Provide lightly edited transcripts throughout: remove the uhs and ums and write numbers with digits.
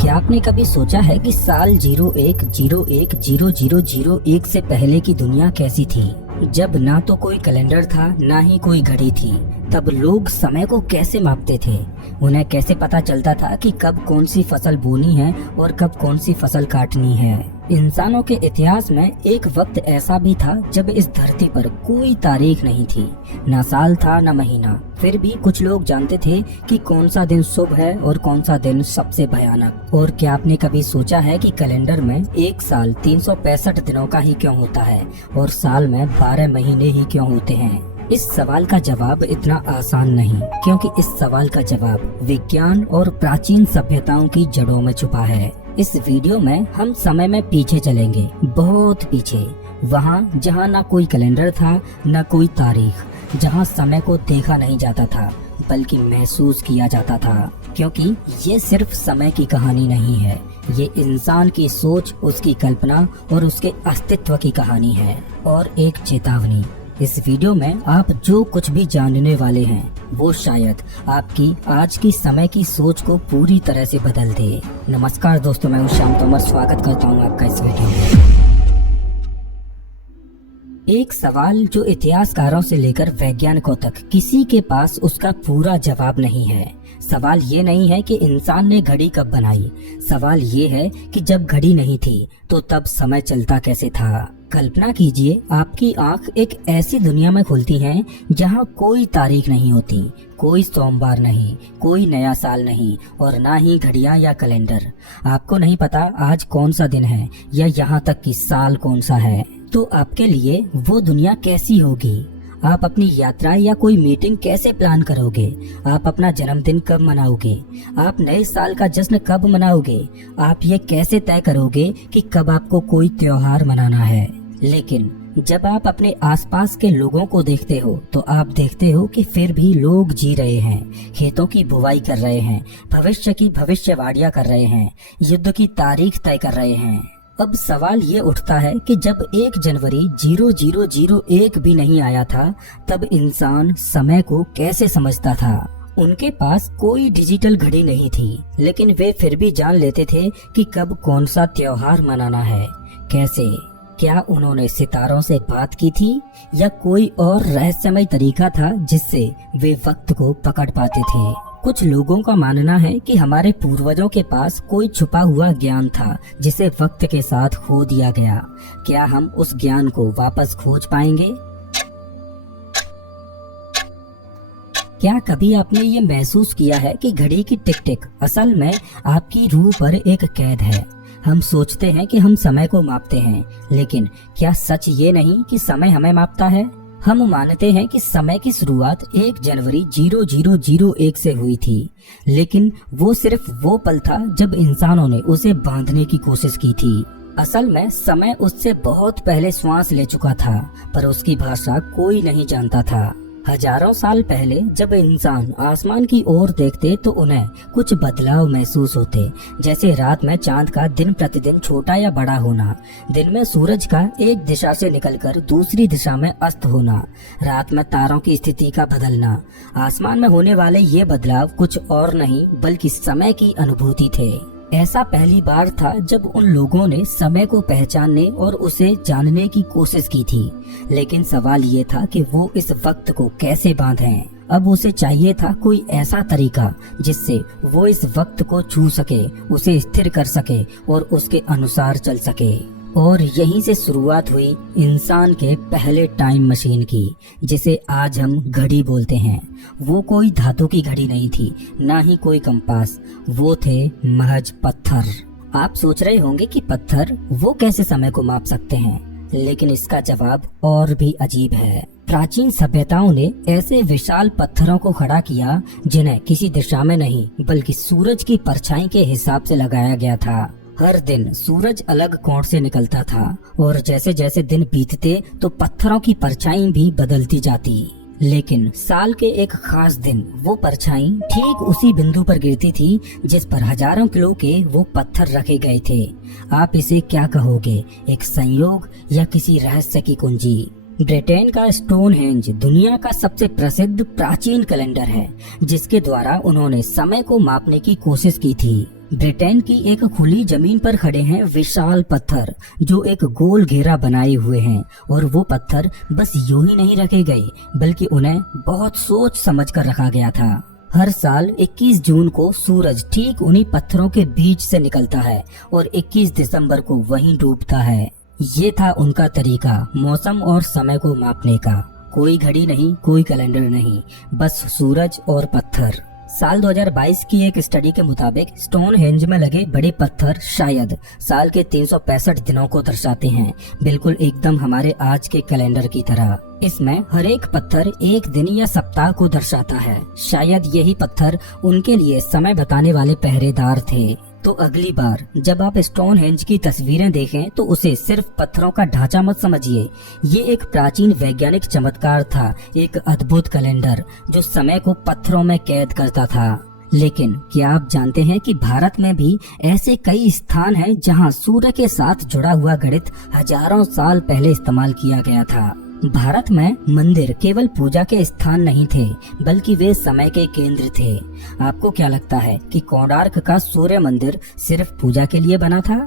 क्या आपने कभी सोचा है कि साल 01010001 से पहले की दुनिया कैसी थी? जब ना तो कोई कैलेंडर था, ना ही कोई घड़ी थी। तब लोग समय को कैसे मापते थे? उन्हें कैसे पता चलता था कि कब कौन सी फसल बोनी है और कब कौन सी फसल काटनी है? इंसानों के इतिहास में एक वक्त ऐसा भी था जब इस धरती पर कोई तारीख नहीं थी, ना साल था ना महीना। फिर भी कुछ लोग जानते थे कि कौन सा दिन शुभ है और कौन सा दिन सबसे भयानक। और क्या आपने कभी सोचा है कि कैलेंडर में एक साल 365 दिनों का ही क्यों होता है और साल में 12 महीने ही क्यों होते हैं? इस सवाल का जवाब इतना आसान नहीं, क्योंकि इस सवाल का जवाब विज्ञान और प्राचीन सभ्यताओं की जड़ों में छुपा है। इस वीडियो में हम समय में पीछे चलेंगे, बहुत पीछे, वहाँ जहाँ ना कोई कैलेंडर था, ना कोई तारीख, जहाँ समय को देखा नहीं जाता था बल्कि महसूस किया जाता था। क्योंकि ये सिर्फ समय की कहानी नहीं है, ये इंसान की सोच, उसकी कल्पना और उसके अस्तित्व की कहानी है। और एक चेतावनी, इस वीडियो में आप जो कुछ भी जानने वाले हैं वो शायद आपकी आज की समय की सोच को पूरी तरह से बदल दे। नमस्कार दोस्तों, मैं हूं श्याम तोमर, स्वागत करता हूं आपका इस वीडियो में। एक सवाल जो इतिहासकारों से लेकर वैज्ञानिकों तक किसी के पास उसका पूरा जवाब नहीं है। सवाल ये नहीं है कि इंसान ने घड़ी कब बनाई, सवाल ये है कि जब घड़ी नहीं थी तो तब समय चलता कैसे था। कल्पना कीजिए, आपकी आंख एक ऐसी दुनिया में खुलती है जहां कोई तारीख नहीं होती, कोई सोमवार नहीं, कोई नया साल नहीं और ना ही घड़ियां या कैलेंडर। आपको नहीं पता आज कौन सा दिन है या यहाँ तक कि साल कौन सा है। तो आपके लिए वो दुनिया कैसी होगी? आप अपनी यात्रा या कोई मीटिंग कैसे प्लान करोगे? आप अपना जन्मदिन कब मनाओगे? आप नए साल का जश्न कब मनाओगे? आप ये कैसे तय करोगे कि कब आपको कोई त्योहार मनाना है? लेकिन जब आप अपने आसपास के लोगों को देखते हो तो आप देखते हो कि फिर भी लोग जी रहे हैं, खेतों की बुवाई कर रहे हैं, भविष्य की भविष्यवाणियां कर रहे हैं, युद्ध की तारीख तय कर रहे हैं। अब सवाल ये उठता है कि जब 1 जनवरी 0001 भी नहीं आया था, तब इंसान समय को कैसे समझता था? उनके पास कोई डिजिटल घड़ी नहीं थी, लेकिन वे फिर भी जान लेते थे कि कब कौन सा त्योहार मनाना है। कैसे? क्या उन्होंने सितारों से बात की थी या कोई और रहस्यमय तरीका था जिससे वे वक्त को पकड़ पाते थे? कुछ लोगों का मानना है कि हमारे पूर्वजों के पास कोई छुपा हुआ ज्ञान था जिसे वक्त के साथ खो दिया गया। क्या हम उस ज्ञान को वापस खोज पाएंगे? क्या कभी आपने ये महसूस किया है कि घड़ी की टिक टिक असल में आपकी रूह पर एक कैद है? हम सोचते हैं कि हम समय को मापते हैं, लेकिन क्या सच ये नहीं कि समय हमें मापता है? हम मानते हैं कि समय की शुरुआत 1 जनवरी 0001 से हुई थी, लेकिन वो सिर्फ वो पल था जब इंसानों ने उसे बांधने की कोशिश की थी। असल में समय उससे बहुत पहले श्वास ले चुका था, पर उसकी भाषा कोई नहीं जानता था। हजारों साल पहले जब इंसान आसमान की ओर देखते तो उन्हें कुछ बदलाव महसूस होते, जैसे रात में चांद का दिन प्रतिदिन छोटा या बड़ा होना, दिन में सूरज का एक दिशा से निकलकर दूसरी दिशा में अस्त होना, रात में तारों की स्थिति का बदलना। आसमान में होने वाले ये बदलाव कुछ और नहीं बल्कि समय की अनुभूति थे। ऐसा पहली बार था जब उन लोगों ने समय को पहचानने और उसे जानने की कोशिश की थी। लेकिन सवाल ये था कि वो इस वक्त को कैसे बांधें। अब उसे चाहिए था कोई ऐसा तरीका जिससे वो इस वक्त को छू सके, उसे स्थिर कर सके और उसके अनुसार चल सके। और यहीं से शुरुआत हुई इंसान के पहले टाइम मशीन की, जिसे आज हम घड़ी बोलते हैं। वो कोई धातु की घड़ी नहीं थी, ना ही कोई कंपास, वो थे महज पत्थर। आप सोच रहे होंगे कि पत्थर वो कैसे समय को माप सकते हैं, लेकिन इसका जवाब और भी अजीब है। प्राचीन सभ्यताओं ने ऐसे विशाल पत्थरों को खड़ा किया जिन्हें किसी दिशा में नहीं बल्कि सूरज की परछाई के हिसाब से लगाया गया था। हर दिन सूरज अलग कोण से निकलता था और जैसे जैसे दिन बीतते तो पत्थरों की परछाई भी बदलती जाती। लेकिन साल के एक खास दिन वो परछाई ठीक उसी बिंदु पर गिरती थी जिस पर हजारों किलो के वो पत्थर रखे गए थे। आप इसे क्या कहोगे, एक संयोग या किसी रहस्य की कुंजी? ब्रिटेन का स्टोनहेंज दुनिया का सबसे प्रसिद्ध प्राचीन कैलेंडर है, जिसके द्वारा उन्होंने समय को मापने की कोशिश की थी। ब्रिटेन की एक खुली जमीन पर खड़े हैं विशाल पत्थर जो एक गोल घेरा बनाए हुए हैं, और वो पत्थर बस यूं ही नहीं रखे गए बल्कि उन्हें बहुत सोच समझ कर रखा गया था। हर साल 21 जून को सूरज ठीक उन्हीं पत्थरों के बीच से निकलता है और 21 दिसंबर को वहीं डूबता है। ये था उनका तरीका मौसम और समय को मापने का। कोई घड़ी नहीं, कोई कैलेंडर नहीं, बस सूरज और पत्थर। साल 2022 की एक स्टडी के मुताबिक स्टोनहेंज में लगे बड़े पत्थर शायद साल के 365 दिनों को दर्शाते हैं, बिल्कुल एकदम हमारे आज के कैलेंडर की तरह। इसमें हर एक पत्थर एक दिन या सप्ताह को दर्शाता है। शायद यही पत्थर उनके लिए समय बताने वाले पहरेदार थे। तो अगली बार जब आप स्टोनहेंज की तस्वीरें देखें तो उसे सिर्फ पत्थरों का ढांचा मत समझिए। ये एक प्राचीन वैज्ञानिक चमत्कार था, एक अद्भुत कैलेंडर जो समय को पत्थरों में कैद करता था। लेकिन क्या आप जानते हैं कि भारत में भी ऐसे कई स्थान हैं जहां सूर्य के साथ जुड़ा हुआ गणित हजारों साल पहले इस्तेमाल किया गया था। भारत में मंदिर केवल पूजा के स्थान नहीं थे बल्कि वे समय के केंद्र थे। आपको क्या लगता है कि कोणार्क का सूर्य मंदिर सिर्फ पूजा के लिए बना था,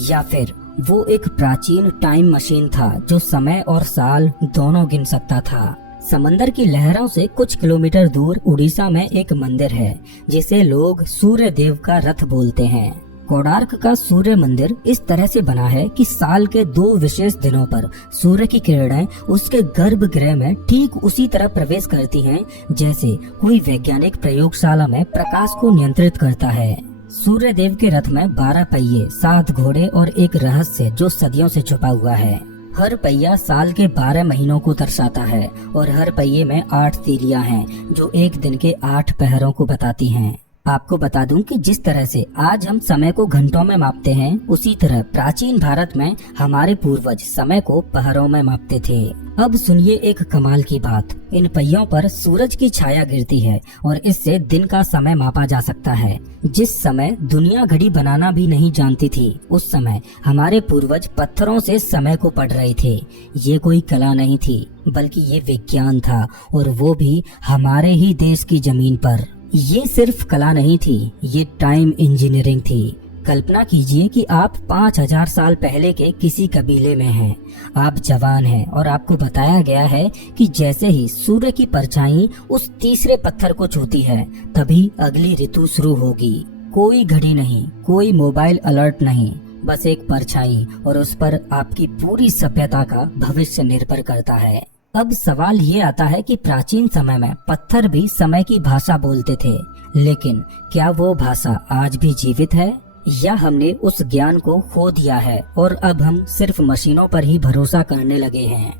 या फिर वो एक प्राचीन टाइम मशीन था जो समय और साल दोनों गिन सकता था? समंदर की लहरों से कुछ किलोमीटर दूर उड़ीसा में एक मंदिर है जिसे लोग सूर्य देव का रथ बोलते हैं। कोणार्क का सूर्य मंदिर इस तरह से बना है कि साल के 2 विशेष दिनों पर सूर्य की किरणें उसके गर्भगृह में ठीक उसी तरह प्रवेश करती हैं जैसे कोई वैज्ञानिक प्रयोगशाला में प्रकाश को नियंत्रित करता है। सूर्य देव के रथ में 12 पहिए, 7 घोड़े और एक रहस्य जो सदियों से छुपा हुआ है। हर पहिया साल के 12 महीनों को दर्शाता है और हर पहिए में 8 तीलियां हैं जो एक दिन के 8 पहरों को बताती हैं। आपको बता दूं कि जिस तरह से आज हम समय को घंटों में मापते हैं, उसी तरह प्राचीन भारत में हमारे पूर्वज समय को पहरों में मापते थे। अब सुनिए एक कमाल की बात। इन पहियों पर सूरज की छाया गिरती है और इससे दिन का समय मापा जा सकता है। जिस समय दुनिया घड़ी बनाना भी नहीं जानती थी, उस समय हमारे पूर्वज पत्थरों से समय को पढ़ रहे थे। ये कोई कला नहीं थी बल्कि ये विज्ञान था, और वो भी हमारे ही देश की जमीन पर। ये सिर्फ कला नहीं थी, ये टाइम इंजीनियरिंग थी। कल्पना कीजिए कि आप 5000 साल पहले के किसी कबीले में हैं। आप जवान हैं और आपको बताया गया है कि जैसे ही सूर्य की परछाई उस तीसरे पत्थर को छूती है तभी अगली ऋतु शुरू होगी। कोई घड़ी नहीं, कोई मोबाइल अलर्ट नहीं, बस एक परछाई, और उस पर आपकी पूरी सभ्यता का भविष्य निर्भर करता है। अब सवाल ये आता है कि प्राचीन समय में पत्थर भी समय की भाषा बोलते थे, लेकिन क्या वो भाषा आज भी जीवित है, या हमने उस ज्ञान को खो दिया है और अब हम सिर्फ मशीनों पर ही भरोसा करने लगे हैं?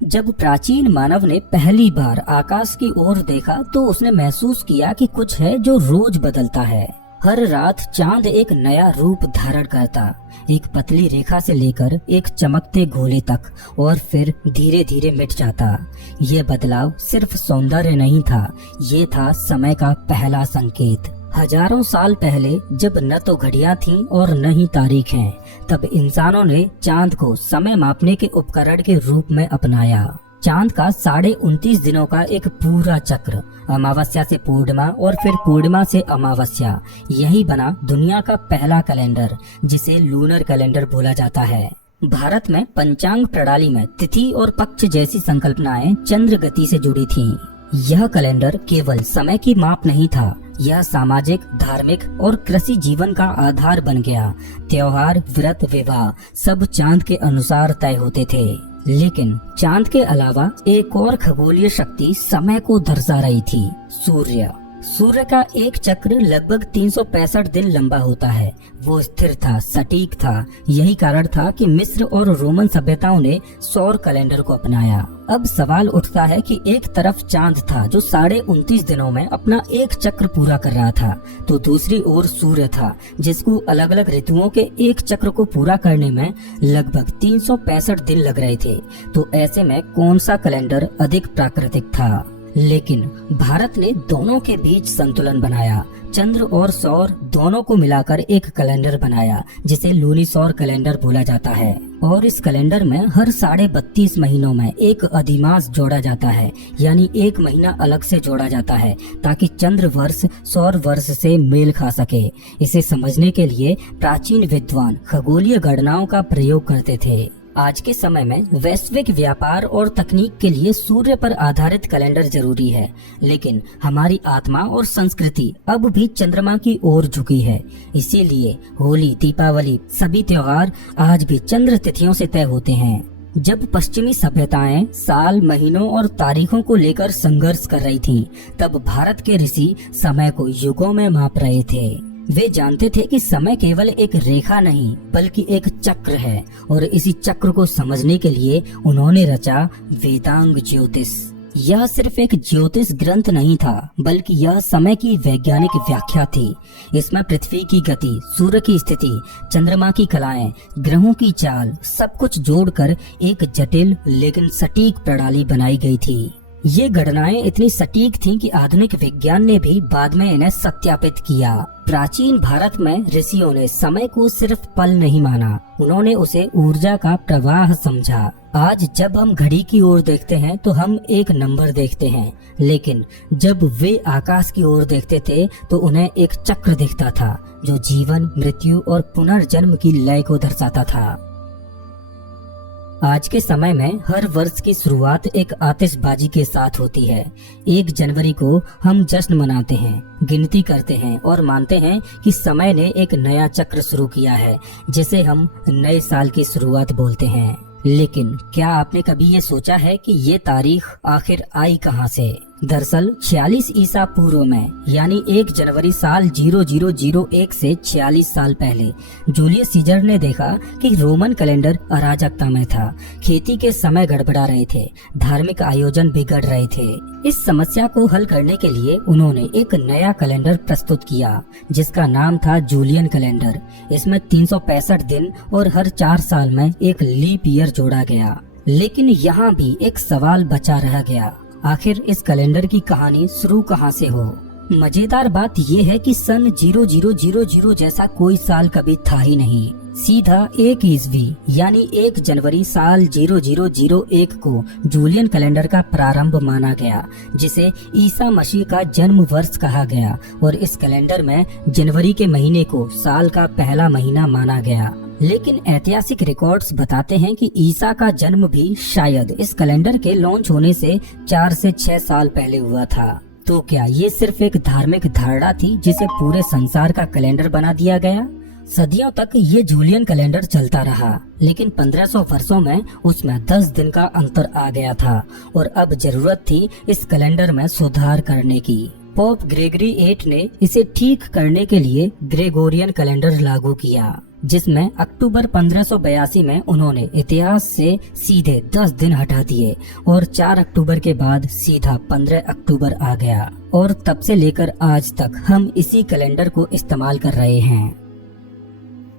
जब प्राचीन मानव ने पहली बार आकाश की ओर देखा तो उसने महसूस किया कि कुछ है जो रोज बदलता है। हर रात चांद एक नया रूप धारण करता, एक पतली रेखा से लेकर एक चमकते गोले तक, और फिर धीरे धीरे मिट जाता। ये बदलाव सिर्फ सौंदर्य नहीं था, ये था समय का पहला संकेत। हजारों साल पहले जब न तो घड़ियां थीं और न ही तारीखें, तब इंसानों ने चांद को समय मापने के उपकरण के रूप में अपनाया। चांद का 29.5 दिनों का एक पूरा चक्र, अमावस्या से पूर्णिमा और फिर पूर्णिमा से अमावस्या, यही बना दुनिया का पहला कैलेंडर जिसे लूनर कैलेंडर बोला जाता है। भारत में पंचांग प्रणाली में तिथि और पक्ष जैसी संकल्पनाएं चंद्र गति से जुड़ी थीं। यह कैलेंडर केवल समय की माप नहीं था, यह सामाजिक, धार्मिक और कृषि जीवन का आधार बन गया। त्योहार, व्रत, विवाह सब चांद के अनुसार तय होते थे। लेकिन चांद के अलावा एक और खगोलीय शक्ति समय को दर्शा रही थी, सूर्य। सूर्य का एक चक्र लगभग 365 दिन लंबा होता है। वो स्थिर था, सटीक था। यही कारण था कि मिस्र और रोमन सभ्यताओं ने सौर कैलेंडर को अपनाया। अब सवाल उठता है कि एक तरफ चांद था जो 29.5 दिनों में अपना एक चक्र पूरा कर रहा था, तो दूसरी ओर सूर्य था जिसको अलग अलग ऋतुओं के एक चक्र को पूरा करने में लगभग 365 दिन लग रहे थे। तो ऐसे में कौन सा कैलेंडर अधिक प्राकृतिक था? लेकिन भारत ने दोनों के बीच संतुलन बनाया। चंद्र और सौर दोनों को मिलाकर एक कैलेंडर बनाया जिसे लूनीसौर कैलेंडर बोला जाता है। और इस कैलेंडर में हर 32.5 महीनों में एक अधिमास जोड़ा जाता है, यानी एक महीना अलग से जोड़ा जाता है ताकि चंद्र वर्ष सौर वर्ष से मेल खा सके। इसे समझने के लिए प्राचीन विद्वान खगोलीय गणनाओं का प्रयोग करते थे। आज के समय में वैश्विक व्यापार और तकनीक के लिए सूर्य पर आधारित कैलेंडर जरूरी है, लेकिन हमारी आत्मा और संस्कृति अब भी चंद्रमा की ओर झुकी है। इसीलिए होली, दीपावली, सभी त्योहार आज भी चंद्र तिथियों से तय होते हैं। जब पश्चिमी सभ्यताएं साल, महीनों और तारीखों को लेकर संघर्ष कर रही थीं, तब भारत के ऋषि समय को युगों में माप रहे थे। वे जानते थे कि समय केवल एक रेखा नहीं बल्कि एक चक्र है, और इसी चक्र को समझने के लिए उन्होंने रचा वेदांग ज्योतिष। यह सिर्फ एक ज्योतिष ग्रंथ नहीं था, बल्कि यह समय की वैज्ञानिक व्याख्या थी। इसमें पृथ्वी की गति, सूर्य की स्थिति, चंद्रमा की कलाएं, ग्रहों की चाल, सब कुछ जोड़कर एक जटिल लेकिन सटीक प्रणाली बनाई गई थी। ये गणनाएं इतनी सटीक थीं कि आधुनिक विज्ञान ने भी बाद में इन्हें सत्यापित किया। प्राचीन भारत में ऋषियों ने समय को सिर्फ पल नहीं माना, उन्होंने उसे ऊर्जा का प्रवाह समझा। आज जब हम घड़ी की ओर देखते हैं तो हम एक नंबर देखते हैं, लेकिन जब वे आकाश की ओर देखते थे तो उन्हें एक चक्र दिखता था जो जीवन, मृत्यु और पुनर्जन्म की लय को दर्शाता था। आज के समय में हर वर्ष की शुरुआत एक आतिशबाजी के साथ होती है। 1 जनवरी को हम जश्न मनाते हैं, गिनती करते हैं और मानते हैं कि समय ने एक नया चक्र शुरू किया है, जिसे हम नए साल की शुरुआत बोलते हैं। लेकिन क्या आपने कभी ये सोचा है कि ये तारीख आखिर आई कहाँ से? दरअसल 46 ईसा पूर्व में, यानी 1 जनवरी साल 0001 से 46 साल पहले, जूलियस सीजर ने देखा कि रोमन कैलेंडर अराजकता में था। खेती के समय गड़बड़ा रहे थे, धार्मिक आयोजन बिगड़ रहे थे। इस समस्या को हल करने के लिए उन्होंने एक नया कैलेंडर प्रस्तुत किया जिसका नाम था जूलियन कैलेंडर। इसमें 365 दिन और हर 4 साल में एक लीप ईयर जोड़ा गया। लेकिन यहाँ भी एक सवाल बचा रह गया, आखिर इस कैलेंडर की कहानी शुरू कहाँ से हो? मजेदार बात यह है कि सन 0000 जैसा कोई साल कभी था ही नहीं। सीधा 1 ईस्वी यानी 1 जनवरी साल 0001 को जूलियन कैलेंडर का प्रारंभ माना गया, जिसे ईसा मसीह का जन्म वर्ष कहा गया। और इस कैलेंडर में जनवरी के महीने को साल का पहला महीना माना गया। लेकिन ऐतिहासिक रिकॉर्ड्स बताते हैं कि ईसा का जन्म भी शायद इस कैलेंडर के लॉन्च होने से 4 से 6 साल पहले हुआ था। तो क्या ये सिर्फ एक धार्मिक धारणा थी जिसे पूरे संसार का कैलेंडर बना दिया गया? सदियों तक ये जूलियन कैलेंडर चलता रहा, लेकिन 1500 वर्षों में उसमें 10 दिन का अंतर आ गया था और अब जरूरत थी इस कैलेंडर में सुधार करने की। पोप ग्रेगरी 8 ने इसे ठीक करने के लिए ग्रेगोरियन कैलेंडर लागू किया, जिसमें अक्टूबर 1582 में उन्होंने इतिहास से सीधे 10 दिन हटा दिए और 4 अक्टूबर के बाद सीधा 15 अक्टूबर आ गया। और तब से लेकर आज तक हम इसी कैलेंडर को इस्तेमाल कर रहे हैं।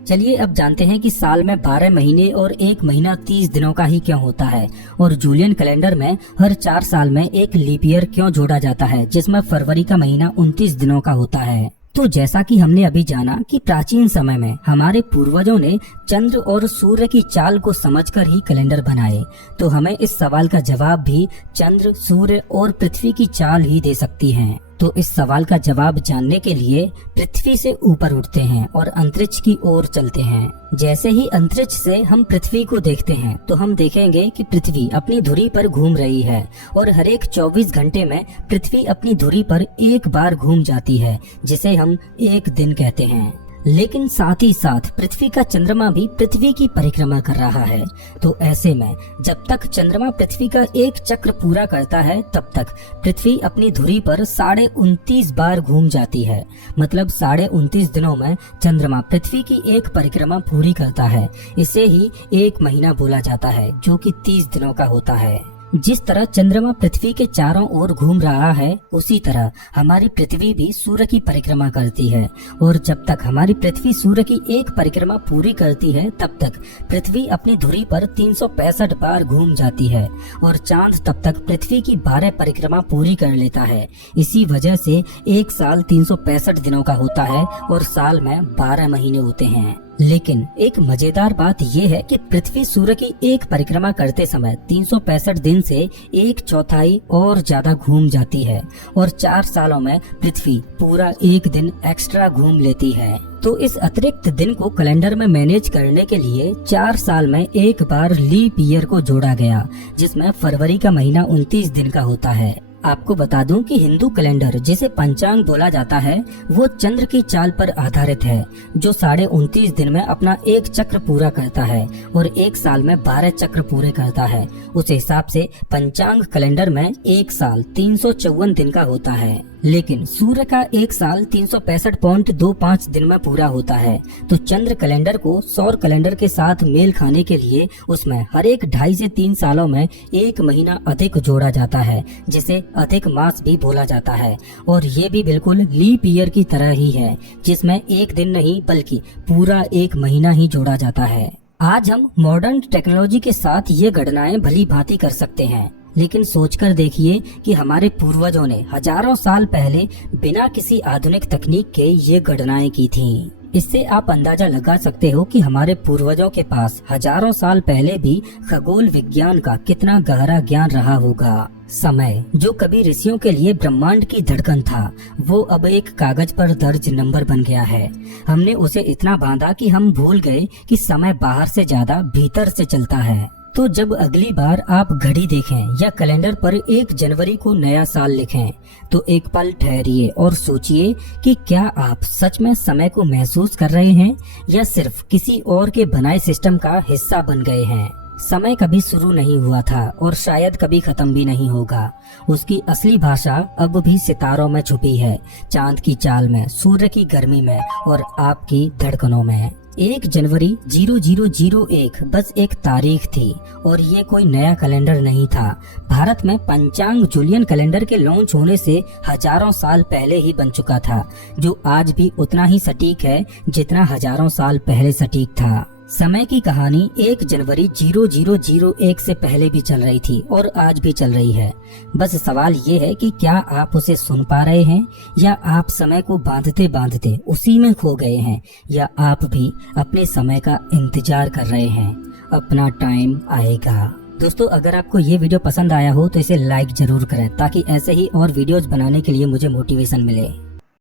चलिए अब जानते हैं कि साल में 12 महीने और 1 महीना 30 दिनों का ही क्यों होता है, और जूलियन कैलेंडर में हर 4 साल में एक लीप ईयर क्यों जोड़ा जाता है, जिसमें फरवरी का महीना 29 दिनों का होता है। तो जैसा कि हमने अभी जाना कि प्राचीन समय में हमारे पूर्वजों ने चंद्र और सूर्य की चाल को समझकर ही कैलेंडर बनाए, तो हमें इस सवाल का जवाब भी चंद्र, सूर्य और पृथ्वी की चाल ही दे सकती हैं। तो इस सवाल का जवाब जानने के लिए पृथ्वी से ऊपर उठते हैं और अंतरिक्ष की ओर चलते हैं। जैसे ही अंतरिक्ष से हम पृथ्वी को देखते हैं तो हम देखेंगे कि पृथ्वी अपनी धुरी पर घूम रही है और हर एक 24 घंटे में पृथ्वी अपनी धुरी पर एक बार घूम जाती है, जिसे हम एक दिन कहते हैं। लेकिन साथ ही साथ पृथ्वी का चंद्रमा भी पृथ्वी की परिक्रमा कर रहा है। तो ऐसे में जब तक चंद्रमा पृथ्वी का एक चक्र पूरा करता है, तब तक पृथ्वी अपनी धुरी पर 29.5 बार घूम जाती है। मतलब 29.5 दिनों में चंद्रमा पृथ्वी की एक परिक्रमा पूरी करता है। इसे ही एक महीना बोला जाता है, जो कि 30 दिनों का होता है। जिस तरह चंद्रमा पृथ्वी के चारों ओर घूम रहा है, उसी तरह हमारी पृथ्वी भी सूर्य की परिक्रमा करती है। और जब तक हमारी पृथ्वी सूर्य की एक परिक्रमा पूरी करती है, तब तक पृथ्वी अपनी धुरी पर 365 बार घूम जाती है और चांद तब तक पृथ्वी की 12 परिक्रमा पूरी कर लेता है। इसी वजह से एक साल 365 दिनों का होता है और साल में 12 महीने होते हैं। लेकिन एक मजेदार बात यह है कि पृथ्वी सूर्य की एक परिक्रमा करते समय 365 दिन से एक चौथाई और ज्यादा घूम जाती है और 4 सालों में पृथ्वी पूरा एक दिन एक्स्ट्रा घूम लेती है। तो इस अतिरिक्त दिन को कैलेंडर में मैनेज करने के लिए 4 साल में एक बार लीप ईयर को जोड़ा गया, जिसमें फरवरी का महीना 29 दिन का होता है। आपको बता दूं कि हिंदू कैलेंडर जिसे पंचांग बोला जाता है, वो चंद्र की चाल पर आधारित है, जो 29.5 दिन में अपना एक चक्र पूरा करता है और एक साल में 12 चक्र पूरे करता है। उस हिसाब से पंचांग कैलेंडर में एक साल 354 दिन का होता है। लेकिन सूर्य का एक साल 365.25 दिन में पूरा होता है। तो चंद्र कैलेंडर को सौर कैलेंडर के साथ मेल खाने के लिए उसमें हर एक 2.5 से 3 सालों में एक महीना अधिक जोड़ा जाता है, जिसे अधिक मास भी बोला जाता है। और ये भी बिल्कुल लीप ईयर की तरह ही है, जिसमें एक दिन नहीं बल्कि पूरा एक महीना ही जोड़ा जाता है। आज हम मॉडर्न टेक्नोलॉजी के साथ ये गणनाएं भली भांति कर सकते हैं, लेकिन सोचकर देखिए कि हमारे पूर्वजों ने हजारों साल पहले बिना किसी आधुनिक तकनीक के ये गणनाएं की थीं। इससे आप अंदाजा लगा सकते हो कि हमारे पूर्वजों के पास हजारों साल पहले भी खगोल विज्ञान का कितना गहरा ज्ञान रहा होगा। समय, जो कभी ऋषियों के लिए ब्रह्मांड की धड़कन था, वो अब एक कागज पर दर्ज नंबर बन गया है। हमने उसे इतना बांधा कि हम भूल गए कि समय बाहर से ज्यादा भीतर से चलता है। तो जब अगली बार आप घड़ी देखें या कैलेंडर पर 1 जनवरी को नया साल लिखें, तो एक पल ठहरिए और सोचिए कि क्या आप सच में समय को महसूस कर रहे हैं या सिर्फ किसी और के बनाए सिस्टम का हिस्सा बन गए हैं। समय कभी शुरू नहीं हुआ था और शायद कभी खत्म भी नहीं होगा। उसकी असली भाषा अब भी सितारों में छुपी है, चांद की चाल में, सूर्य की गर्मी में और आपकी धड़कनों में। 1 जनवरी 0001 बस एक तारीख थी और ये कोई नया कैलेंडर नहीं था। भारत में पंचांग जूलियन कैलेंडर के लॉन्च होने से हजारों साल पहले ही बन चुका था, जो आज भी उतना ही सटीक है जितना हजारों साल पहले सटीक था। समय की कहानी 1 जनवरी 0001 से पहले भी चल रही थी और आज भी चल रही है। बस सवाल ये है कि क्या आप उसे सुन पा रहे हैं या आप समय को बांधते बांधते उसी में खो गए हैं, या आप भी अपने समय का इंतजार कर रहे हैं। अपना टाइम आएगा। दोस्तों, अगर आपको ये वीडियो पसंद आया हो तो इसे लाइक जरूर करें, ताकि ऐसे ही और वीडियोज बनाने के लिए मुझे मोटिवेशन मिले।